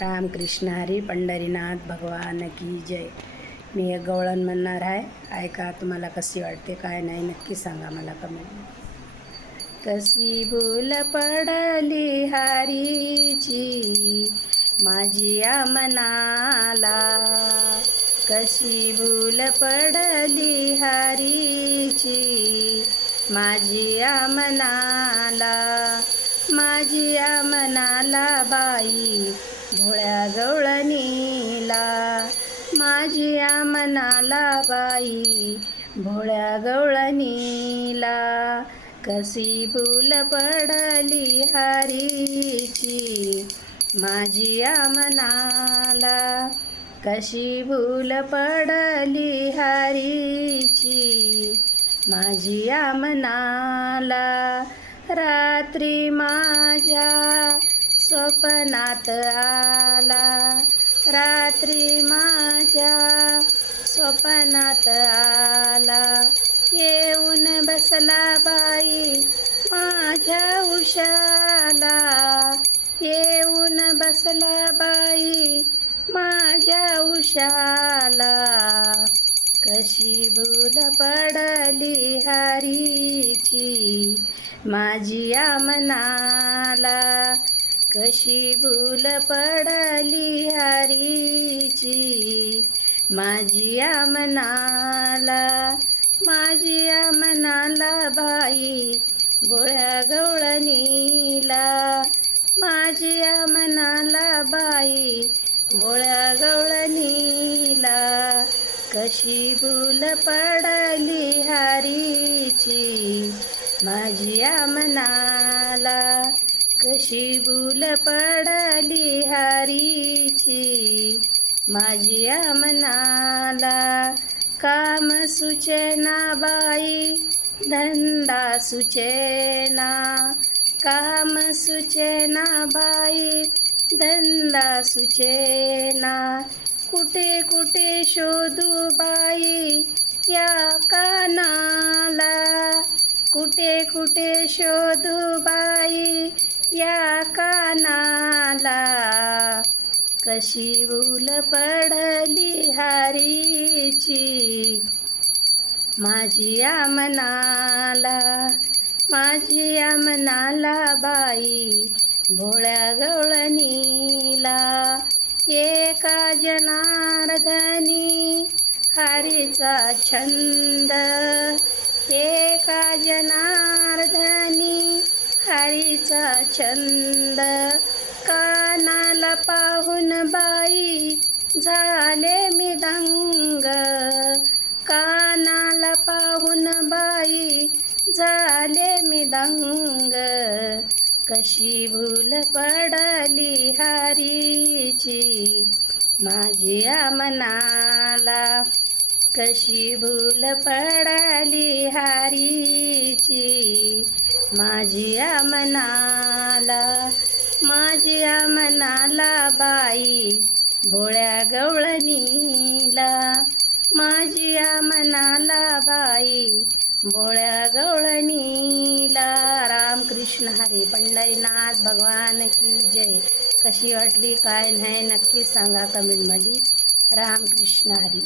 रामकृष्ण हरी पंढरीनाथ भगवान की जय. मी एक गवळण म्हणणार आहे, ऐका. तुम्हाला कशी वाटते काय नाही नक्की सांगा मला कमेंट. कशी भूल पडली हरीची माझी या मनाला, कशी भूल पडली हरीची माझी या मनाला, माझी या मनाला बाई भोळ्या गवळणीला, माझी या मनाला बाई भोळ्या गवळणीला. कशी भूल पडली हरीची माझी या मनाला, कशी भूल पडली हरीची माझी या मनाला. रात्री माझ्या स्वप्नात आला, रात्री माझ्या स्वप्नात आला, येऊन बसला बाई माझ्या उशाला, येऊन बसला बाई माझ्या उशाला. कशी भूल पडली हरीची माझी या मनाला, कशी भूल पडली हरीची माझी या मनाला, माझी या मनाला बाई भोळ्या गवळणीला, माझी या मनाला बाई भोळ्या गवळणीला. कशी भूल पडली हरीची माझी या मनाला, कशी भूल पडली हरीची माझी या मनाला. काम सुचेना बाई धंदा सुचेना, काम सुचेना बाई धंदा सुचेना, कुठे कुठे शोधू बाई या कानाला, कुठे कुठे शोधू बाई या कानाला. कशी भूल पडली हरीची माझी या मनाला, माझी या मनाला बाई भोळ्या गवळणीला. एका जनार्दनी हरीचा छंद, एका जनार्दनी हरीचा छंद, कानाला पाहून बाई झाले मी दंग, कानाला पाहून बाई झाले मी दंग. कशी भूल पडली हरीची माझी या मनाला, कशी भूल पडली हरीची माझी या मनाला, माझी या मनाला बाई भोळ्या गवळणीला, माझी या मनाला बाई भोळ्या गवळणीला. रामकृष्ण हरी पंढरीनाथ भगवान की जय. कशी वाटली काय नाही नक्की सांगा कमेंटमध्ये. रामकृष्ण हरी.